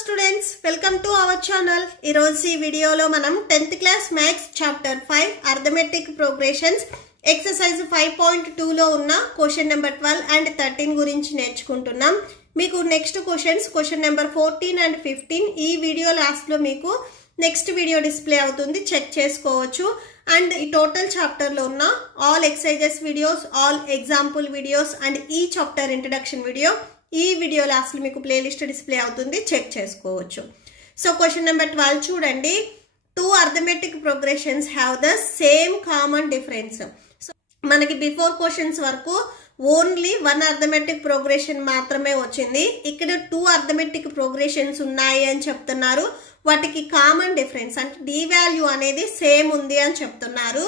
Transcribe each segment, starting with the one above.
students, welcome to our channel. ఈ రోజు ఈ వీడియోలో మనం 10th class maths chapter 5 arithmetic progressions exercise 5.2 లో ఉన్న క్వశ్చన్ నెంబర్ 12 అండ్ 13 గురించి నేర్చుకుంటున్నాం. మీకు నెక్స్ట్ క్వశ్చన్ నెంబర్ 14 అండ్ 15 ఈ వీడియో లాస్ట్ లో మీకు నెక్స్ట్ వీడియో డిస్ప్లే అవుతుంది, చెక్ చేసుకోవచ్చు. అండ్ ఈ టోటల్ చాప్టర్ లో ఉన్న all exercises videos, all example videos and ఈ చాప్టర్ ఇంట్రడక్షన్ వీడియో ఈ వీడియో లాస్ట్ లో మీకు ప్లేలిస్ట్ డిస్ప్లే అవుతుంది, చెక్ చేసుకోవచ్చు. సో క్వశ్చన్ నెంబర్ 12 చూడండి. 2 arithmetic progressions have the same common difference. So మనకి బిఫోర్ క్వశ్చన్స్ వరకు ఓన్లీ 1 అర్థమెటిక్ ప్రోగ్రెషన్ మాత్రమే వచ్చింది. ఇక్కడ 2 అర్థమెటిక్ ప్రోగ్రెషన్స్ ఉన్నాయి అని చెప్తున్నారు. వాటికి కామన్ డిఫరెన్స్ అంటే డి వాల్యూ అనేది సేమ్ ఉంది అని చెప్తున్నారు.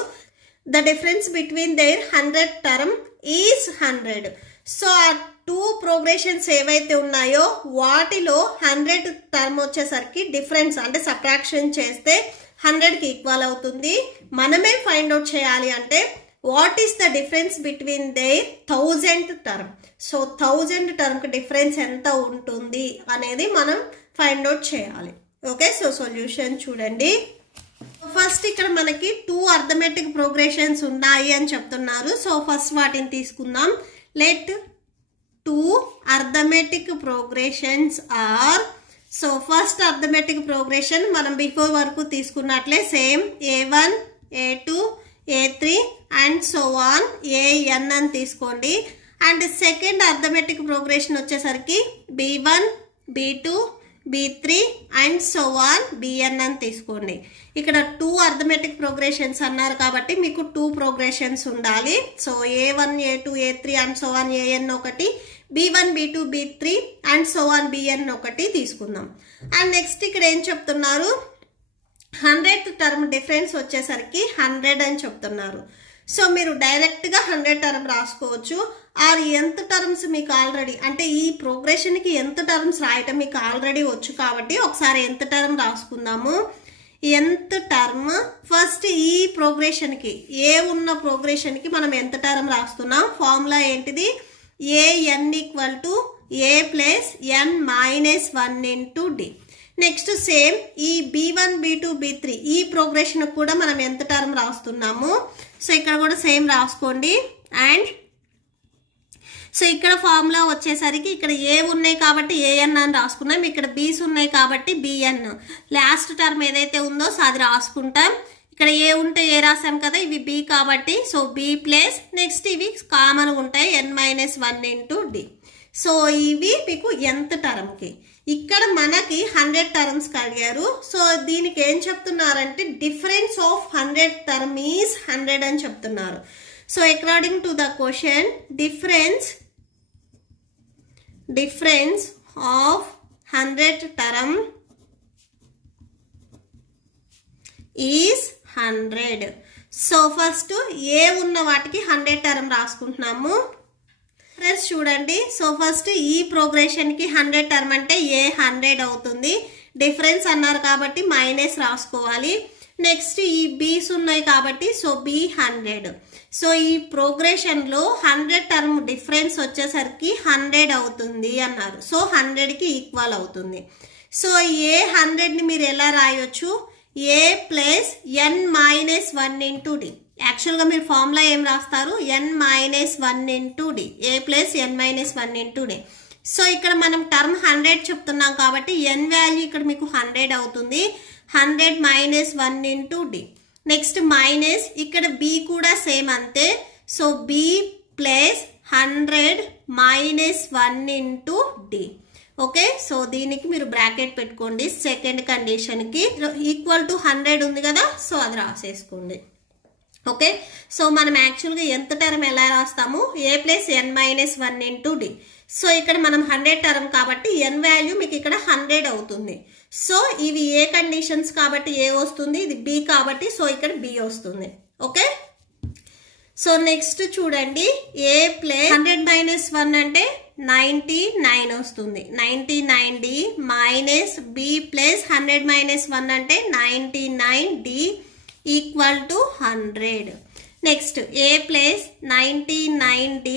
The difference between their 100 term is 100. So ఆ 2 ప్రోగ్రెషన్స్ ఏవైతే ఉన్నాయో వాటిలో 100 టర్మ్ వచ్చేసరికి డిఫరెన్స్ అంటే సబ్ట్రాక్షన్ చేస్తే 100కి ఈక్వల్ అవుతుంది. మనమే ఫైండ్ అవుట్ చేయాలి అంటే what is the difference between there 1000 term. So 1000 టర్మ్కి డిఫరెన్స్ ఎంత ఉంటుంది అనేది మనం ఫైండ్ అవుట్ చేయాలి. ఓకే, సో సొల్యూషన్ చూడండి. ఫస్ట్ ఇక్కడ మనకి 2 అర్థమెటిక్ ప్రోగ్రెషన్స్ ఉన్నాయి అని చెప్తున్నారు. సో ఫస్ట్ వాటిని తీసుకుందాం. let 2 arithmetic progressions are. So first arithmetic progression మనం బిఫోర్ వరకు తీసుకున్నట్లే same a1 a2 a3 and so on an అని తీసుకోండి. అండ్ సెకండ్ అర్థమెటిక్ ప్రోగ్రెషన్ వచ్చేసరికి b1 b2 b3 and so on bn అని తీసుకోండి. ఇక్కడ 2 అర్థమెటిక్ ప్రోగ్రెషన్స్ అన్నారు కాబట్టి మీకు 2 ప్రోగ్రెషన్స్ ఉండాలి. So a1 a2 a3 and so on an ఒకటి, b1 b2 b3 and so on bn ఒకటి తీసుకుందాం. అండ్ నెక్స్ట్ ఇక్కడ ఏం చెప్తున్నారు, 100th టర్మ్ డిఫరెన్స్ వచ్చేసరికి 100 అని చెప్తున్నారు. సో మీరు డైరెక్ట్గా 100 టర్మ్ రాసుకోవచ్చు. ఆర్ ఎంత టర్మ్స్ మీకు ఆల్రెడీ అంటే ఈ ప్రోగ్రెషన్కి ఎంత టర్మ్స్ రాయటం మీకు ఆల్రెడీ వచ్చు కాబట్టి ఒకసారి ఎంత టర్మ్ రాసుకుందాము. ఎంత టర్మ్ ఫస్ట్ ఈ ప్రోగ్రెషన్కి ఏ ఉన్న ప్రోగ్రెషన్కి మనం ఎంత టర్మ్ రాస్తున్నాం, ఫార్ములా ఏంటిది, an equal to a plus n minus 1 into D. Next same ఈ b1 b2 b3 ఈ ప్రోగ్రెషన్ కూడా మనం ఎంత టర్మ్ రాస్తున్నాము. సో ఇక్కడ కూడా సేమ్ రాసుకోండి. అండ్ సో ఇక్కడ ఫార్ములా వచ్చేసరికి ఇక్కడ ఏ ఉన్నాయి కాబట్టి an అని రాసుకున్నాం, ఇక్కడ బీస్ ఉన్నాయి కాబట్టి bn. లాస్ట్ టర్మ్ ఏదైతే ఉందో సో అది రాసుకుంటాం. ఇక్కడ ఏ ఉంటే ఏ రాసాం కదా, ఇవి b కాబట్టి సో b ప్లస్ నెక్స్ట్ ఇవి కామన్ ఉంటాయి n minus 1 into D. So ఇవి మీకు ఎంత టర్మ్కి. ఇక్కడ మనకి 100 టర్మ్స్ అడిగారు. సో దీనికి ఏం చెప్తున్నారంటే డిఫరెన్స్ ఆఫ్ 100 టర్మ్ ఈజ్ 100 అని చెప్తున్నారు. So according to the question difference of 100 term is 100. So first a ఉన్న వాటికి 100 టర్మ్ రాసుకుంటున్నాము. ఫ్రెండ్స్ చూడండి, సో ఫస్ట్ ఈ ప్రోగ్రెషన్కి 100 టర్మ్ అంటే ఏ 100 అవుతుంది. డిఫరెన్స్ అన్నారు కాబట్టి మైనస్ రాసుకోవాలి. నెక్స్ట్ ఈ బీస్ ఉన్నాయి కాబట్టి సో బి 100. సో ఈ ప్రోగ్రెషన్లో 100 టర్మ్ డిఫరెన్స్ వచ్చేసరికి 100 అవుతుంది అన్నారు. సో 100కి ఈక్వల్ అవుతుంది. సో ఏ 100ని మీరు ఎలా రాయొచ్చు, a plus n minus 1 into d. యాక్చువల్గా మీరు ఫార్ములా ఏం రాస్తారు, n మైనస్ 1 ఇంటూ డి, ఏ plus n minus 1 into D. So ఇక్కడ మనం టర్మ్ 100 చెప్తున్నాం కాబట్టి n వాల్యూ ఇక్కడ మీకు 100 అవుతుంది. 100 minus 1 into D. Next minus ఇక్కడ b కూడా సేమ్ అంతే. So b plus 100 minus 1 into D. Okay, so దీనికి మీరు బ్రాకెట్ పెట్టుకోండి. సెకండ్ కండిషన్కి ఈక్వల్ టు 100 ఉంది కదా, సో అది రాసేసుకోండి. ఓకే, సో మనం యాక్చువల్గా ఎంత టర్మ్ ఎలా రాస్తాము, a plus n minus 1 into D. So ఇక్కడ మనం 100 టర్మ్ కాబట్టి n వాల్యూ మీకు ఇక్కడ 100 అవుతుంది. సో ఇవి ఏ కండిషన్స్ కాబట్టి ఏ వస్తుంది, ఇది b కాబట్టి సో ఇక్కడ b వస్తుంది. ఓకే, సో నెక్స్ట్ చూడండి, ఏ ప్లస్ 100 మైనస్ 1 అంటే 99 వస్తుంది. 99d minus b plus 100 minus 1 అంటే 99d equal to 100. Next A plus 99d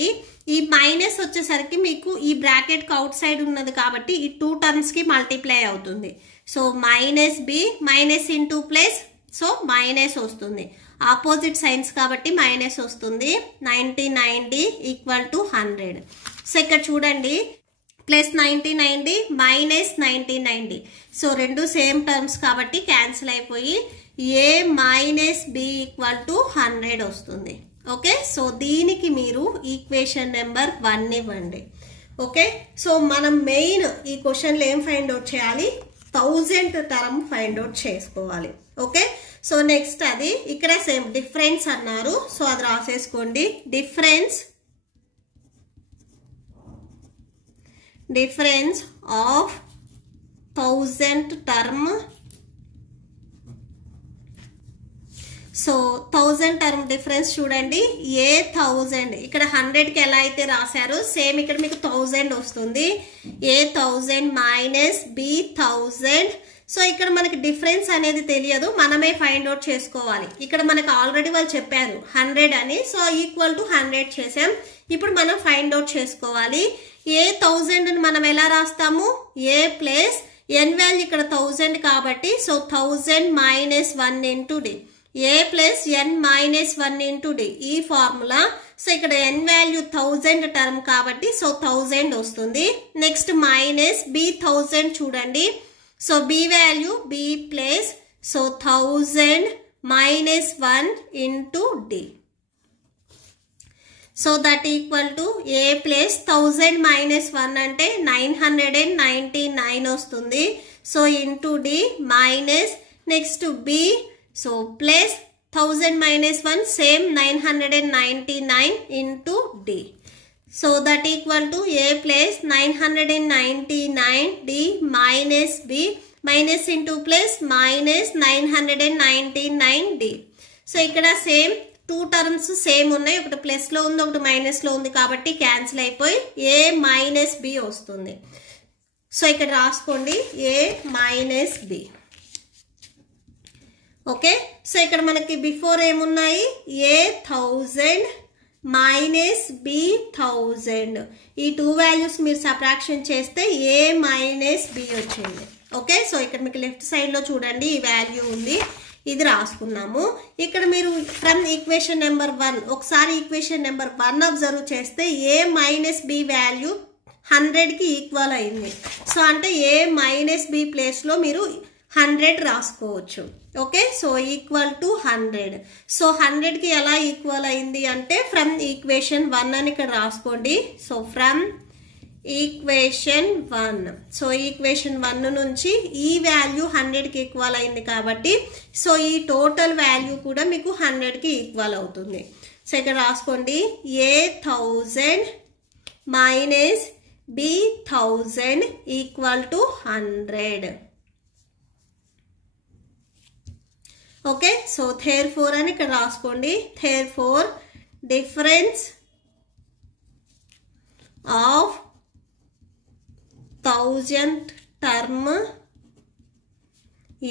ఈ మైనస్ వచ్చేసరికి మీకు ఈ బ్రాకెట్కి అవుట్ సైడ్ ఉన్నది కాబట్టి ఈ 2 టర్మ్స్కి మల్టిప్లై అవుతుంది. So minus B minus into plus, so minus వస్తుంది. ఆపోజిట్ సైన్స్ కాబట్టి మైనస్ వస్తుంది. 90 ఈక్వల్ టు 100. సో ఇక్కడ చూడండి, ప్లస్ 90 మైనస్ 90. సో రెండు సేమ్ టర్మ్స్ కాబట్టి క్యాన్సిల్ అయిపోయి A minus B equal to 100 వస్తుంది. ఓకే, సో దీనికి మీరు ఈక్వేషన్ నెంబర్ 1 ఇవ్వండి. ఓకే, సో మనం మెయిన్ ఈ క్వశ్చన్లో ఏం ఫైండ్ అవుట్ చేయాలి, 1000th టర్మ్ ఫైండ్ అవుట్ చేసుకోవాలి. ఓకే, సో నెక్స్ట్ అది ఇక్కడ సేమ్ డిఫరెన్స్ అన్నారు. సో అది రాసేసుకోండి. Difference of 1000th term. So 1000 term difference చూడండి, ఏ 1000 ఇక్కడ 100కి ఎలా అయితే రాశారో సేమ్ ఇక్కడ మీకు 1000 వస్తుంది. ఏ 1000 మైనస్ బి 1000. సో ఇక్కడ మనకి డిఫరెన్స్ అనేది తెలియదు, మనమే ఫైండ్ అవుట్ చేసుకోవాలి. ఇక్కడ మనకు ఆల్రెడీ వాళ్ళు చెప్పారు 100 అని. సో ఈక్వల్ టు 100 చేసాం. ఇప్పుడు మనం ఫైండ్ అవుట్ చేసుకోవాలి. ఏ 1000 మనం ఎలా రాస్తాము, ఏ ప్లస్ ఎన్ వాల్యూ ఇక్కడ 1000 కాబట్టి సో 1000 మైనస్ 1 ఇంటూ డి, ఏ plus N minus 1 into D ఈ ఫార్ములా. సో ఇక్కడ ఎన్ వాల్యూ 1000 టర్మ్ కాబట్టి సో 1000 వస్తుంది. నెక్స్ట్ మైనస్ బి 1000 చూడండి. So B value B plus so 1000 minus 1 into D. So that equal to A plus 1000 minus 1 అంటే 999 వస్తుంది. So into D minus next B so plus 1000 minus 1 same 999 into D. So that equal to A plus 999 D minus B minus into plus minus 999 D. So ikkada same two terms same unnai, okati plus lo undi okati minus lo undi kabatti cancel అయిపోయి A minus B వస్తుంది. So ఇక్కడ రాసుకోండి A minus B. Okay, so ఇక్కడ మనకి before ఏమున్నాయి A 1000 minus B 1000. ఈ two values మీరు subtraction చేస్తే A మైనస్ B వచ్చింది. ఓకే, సో ఇక్కడ మీకు లెఫ్ట్ సైడ్ లో చూడండి ఈ వాల్యూ ఉంది, ఇది రాసుకున్నాము. ఇక్కడ మీరు ఫ్రమ్ ఈక్వేషన్ నెంబర్ 1 ఒకసారి ఈక్వేషన్ నెంబర్ 1 అబ్జర్వ్ చేస్తే A మైనస్ B వాల్యూ 100కి ఈక్వల్ అయింది. సో అంటే A మైనస్ B ప్లేస్లో మీరు 100 రాసుకోవచ్చు. Okay, so equal to 100. So 100కి ఎలా ఈక్వల్ అయింది అంటే ఫ్రమ్ ఈక్వేషన్ 1 అని ఇక్కడ రాసుకోండి. So from equation 1, so equation 1 నుంచి ఈ వాల్యూ 100కి ఈక్వల్ అయింది కాబట్టి సో ఈ టోటల్ వాల్యూ కూడా మీకు 100కి ఈక్వల్ అవుతుంది. సో ఇక్కడ రాసుకోండి A 1000 minus B 1000 equal to 100. Okay, so therefore అని ఇక్కడ రాసుకోండి. therefore difference of 1000th term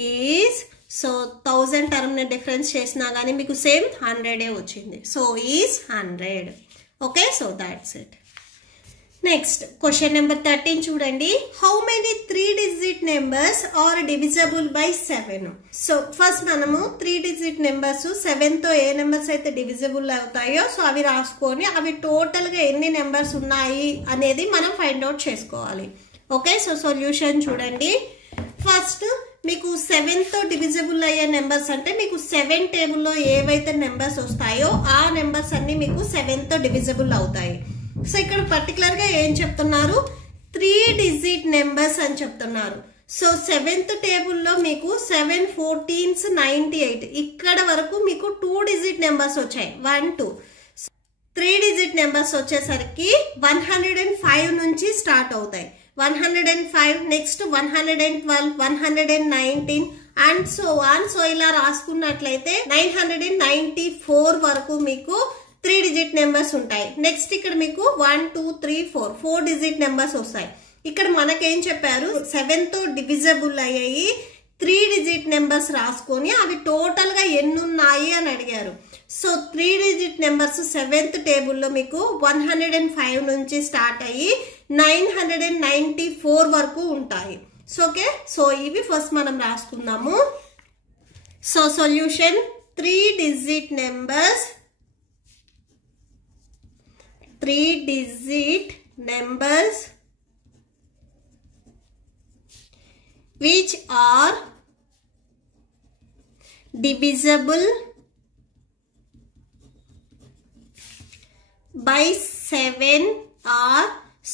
is, so 1000 term ని డిఫరెన్స్ చేసినా కానీ మీకు సేమ్ 100 వచ్చింది. So is 100. Okay, so that's it. Next question number 13 చూడండి. How many 3 digit numbers are divisible by 7? So first మనము 3 digit నెంబర్స్ 7తో ఏ నెంబర్స్ అయితే డివిజబుల్ అవుతాయో సో అవి రాసుకొని అవి టోటల్ గా ఎన్ని నెంబర్స్ ఉన్నాయి అనేది మనం ఫైండ్ అవుట్ చేసుకోవాలి. ఓకే, సో సొల్యూషన్ చూడండి. ఫస్ట్ మీకు 7తో డివిజబుల్ అయ్యే నెంబర్స్ అంటే మీకు 7 టేబుల్లో ఏవైతే నెంబర్స్ వస్తాయో ఆ నెంబర్స్ అన్ని మీకు 7తో డివిజబుల్ అవుతాయి. సో ఇక్కడ పర్టికులర్ గా ఏం చెప్తున్నారు, 3 digit నెంబర్స్ అని చెప్తున్నారు. సో 7th టేబుల్లో మీకు 7 14s 98 ఇక్కడ వరకు మీకు 2 digit నెంబర్స్ వచ్చాయి 1 2. 3 digit నెంబర్స్ వచ్చేసరికి 105 నుంచి స్టార్ట్ అవుతాయి. 105 next 112 119 and so on. So ఇలా రాసుకున్నట్లయితే 994 వరకు మీకు 3 digit నెంబర్స్ ఉంటాయి. నెక్స్ట్ ఇక్కడ మీకు 1 2 3 4 digit నెంబర్స్ వస్తాయి. ఇక్కడ మనకేం చెప్పారు, 7తో డివిజబుల్ అయ్యాయి 3 డిజిట్ నెంబర్స్ రాసుకొని అవి టోటల్గా ఎన్ని ఉన్నాయి అని అడిగారు. సో 3 డిజిట్ నెంబర్స్ 7th టేబుల్లో మీకు 105 నుంచి స్టార్ట్ అయ్యి 994 వరకు ఉంటాయి. సో ఓకే, సో ఇవి ఫస్ట్ మనం రాసుకుందాము. So solution 3 digit numbers which are divisible by 7 are,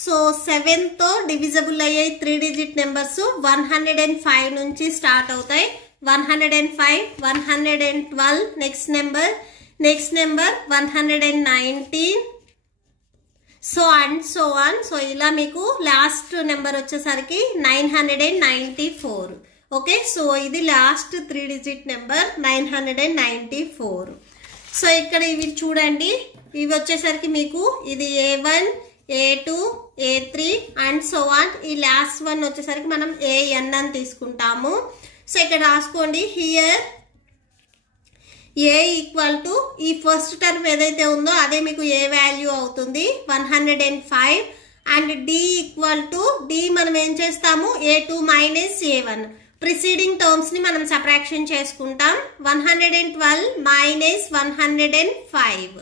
so 7 తో డివిజిబుల్ అయ్యే 3 డిజిట్ నెంబర్స్ 105 నుంచి స్టార్ట్ అవుతాయి. 105, 112, next number 119, so and so on. So ఇలా మీకు లాస్ట్ నెంబర్ వచ్చేసరికి 994. ఓకే, సో ఇది లాస్ట్ 3 డిజిట్ నెంబర్ 994. సో ఇక్కడ ఇవి చూడండి, ఇవి వచ్చేసరికి మీకు ఇది A1, A2, A3 and so on. ఈ లాస్ట్ వన్ వచ్చేసరికి మనం AN అని తీసుకుంటాము. సో ఇక్కడ రాసుకోండి, హియర్ A ఈక్వల్ టు ఈ ఫస్ట్ టర్మ్ ఏదైతే ఉందో అదే మీకు ఏ వాల్యూ అవుతుంది 105. And D equal to D మనం ఏం చేస్తాము, A2 minus A1 preceding terms ని మనం సబ్ట్రాక్షన్ చేసుకుంటాం. 112 మైనస్ 105,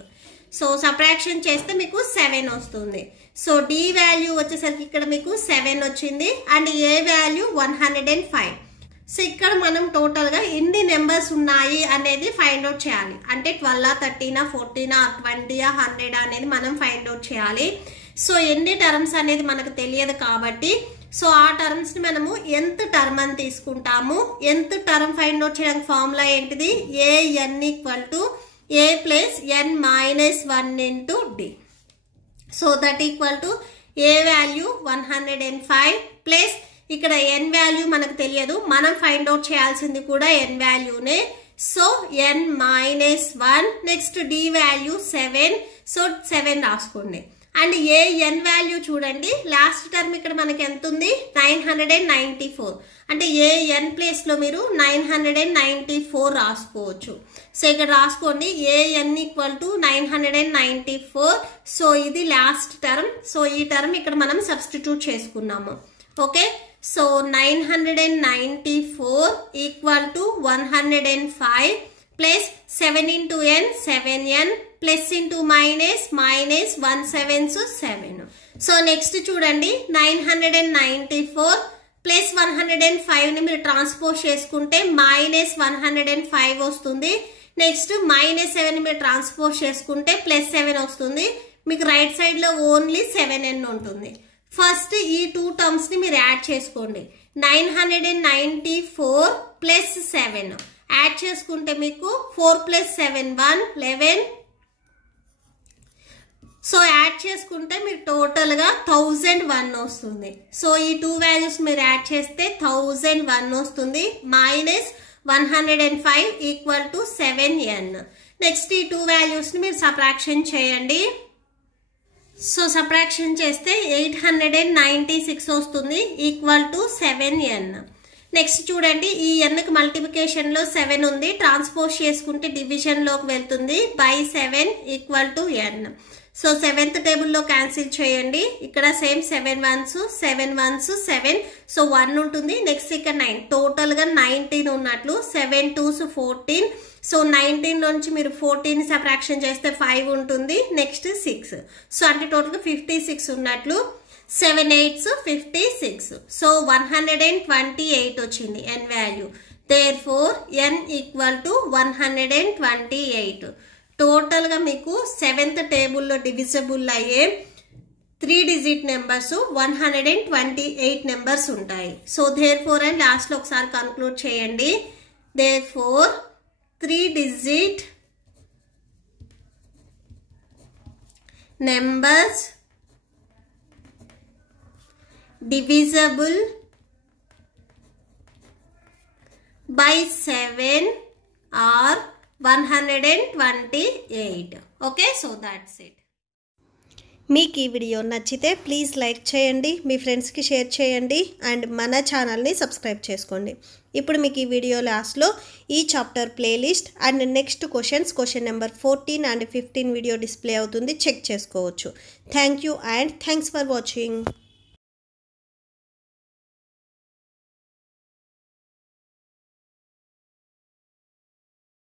సో సబ్ట్రాక్షన్ చేస్తే మీకు 7 వస్తుంది. సో D వాల్యూ వచ్చేసరికి ఇక్కడ మీకు 7 వచ్చింది అండ్ A వాల్యూ 105. సో ఇక్కడ మనం టోటల్గా ఎన్ని నెంబర్స్ ఉన్నాయి అనేది ఫైండ్ అవుట్ చేయాలి. అంటే 12, 13, 14, 20, 100 అనేది మనం ఫైండ్ అవుట్ చేయాలి. సో ఎన్ని టర్మ్స్ అనేది మనకు తెలియదు కాబట్టి సో ఆ టర్మ్స్ ని మనము nth టర్మ్ అని తీసుకుంటాము. nth టర్మ్ ఫైండ్ అవుట్ చేయడానికి ఫార్ములా ఏంటిది, AN equal to A plus N minus 1 into D. So that equal to A value 105 plus ఇక్కడ N వాల్యూ మనకు తెలియదు, మనం ఫైండ్ అవుట్ చేయాల్సింది కూడా N వాల్యూనే. So N minus 1, next D value 7, so 7 రాసుకోండి. అండ్ N వాల్యూ చూడండి, last term ఇక్కడ మనకి ఎంత ఉంది 994. అంటే N ప్లేస్ లో మీరు 994 రాసుకోవచ్చు. సో ఇక్కడ రాసుకోండి AN ఈక్వల్ టు 994. సో ఇది లాస్ట్ టర్మ్. సో ఈ టర్మ్ ఇక్కడ మనం సబ్స్టిట్యూట్ చేసుకున్నాము. Okay, so 994 equal to 105 plus 7 into N 7N plus into minus 1 7s 7. So next చూడండి 994 ప్లస్ 105 ని మీరు ట్రాన్స్పోజ్ చేసుకుంటే మైనస్ 105 వస్తుంది. నెక్స్ట్ మైనస్ 7 ని మీరు ట్రాన్స్పోజ్ చేసుకుంటే ప్లస్ 7 వస్తుంది. మీకు రైట్ సైడ్ లో ఓన్లీ 7N ఉంటుంది. ఫస్ట్ ఈ 2 టర్మ్స్ ని మీరు యాడ్ చేసుకోండి. 994 ప్లస్ 7 యాడ్ చేసుకుంటే మీకు 4 ప్లస్ 7 11. సో యాడ్ చేసుకుంటే మీరు టోటల్ గా 1001 వస్తుంది. సో ఈ 2 వాల్యూస్ మీరు యాడ్ చేస్తే 1001 వస్తుంది. Minus 105 equal to 7N. Next ఈ 2 వాల్యూస్ ని మీరు సబ్ట్రాక్షన్ చేయండి. సో సబ్ట్రాక్షన్ చేస్తే 896 వస్తుంది ఈక్వల్ టు 7N. నెక్స్ట్ చూడండి, ఈ Nకి మల్టిప్లికేషన్ లో 7 ఉంది, ట్రాన్స్పోజ్ చేసుకుంటే డివిజన్ లోకి వెళ్తుంది. By 7 equal to N. So 7th టేబుల్లో క్యాన్సిల్ చేయండి. ఇక్కడ సేమ్ 7 1s 7. సో 1 ఉంటుంది. నెక్స్ట్ ఇక్కడ 9, టోటల్ గా 19 ఉన్నట్లు. 7 2s 14. సో 19 నుంచి మీరు 14 సబ్ట్రాక్షన్ చేస్తే 5 ఉంటుంది. నెక్స్ట్ 6, సో అంటే టోటల్ గా 56 ఉన్నట్లు. 7 8s 56. సో 128 వచ్చింది N value. Therefore N equal to 128. Total గా మీకు 7th టేబుల్లో డివిజిబుల్ అయ్యే 3 డిజిట్ నెంబర్స్ 128 నెంబర్స్ ఉంటాయి. సో దేర్ఫోర్ అని లాస్ట్ లో ఒకసారి కన్క్లూడ్ చేయండి. Therefore 3 digit numbers divisible by 7 or 128. Okay, so that's it. మీకు ఈ వీడియో నచ్చితే ప్లీజ్ లైక్ చేయండి, మీ ఫ్రెండ్స్కి షేర్ చేయండి అండ్ మన ఛానల్ని సబ్స్క్రైబ్ చేసుకోండి. ఇప్పుడు మీకు ఈ వీడియో లాస్ట్లో ఈ chapter playlist and next question number 14 and 15 video display అవుతుంది, చెక్ చేసుకోవచ్చు. Thank you and thanks for watching.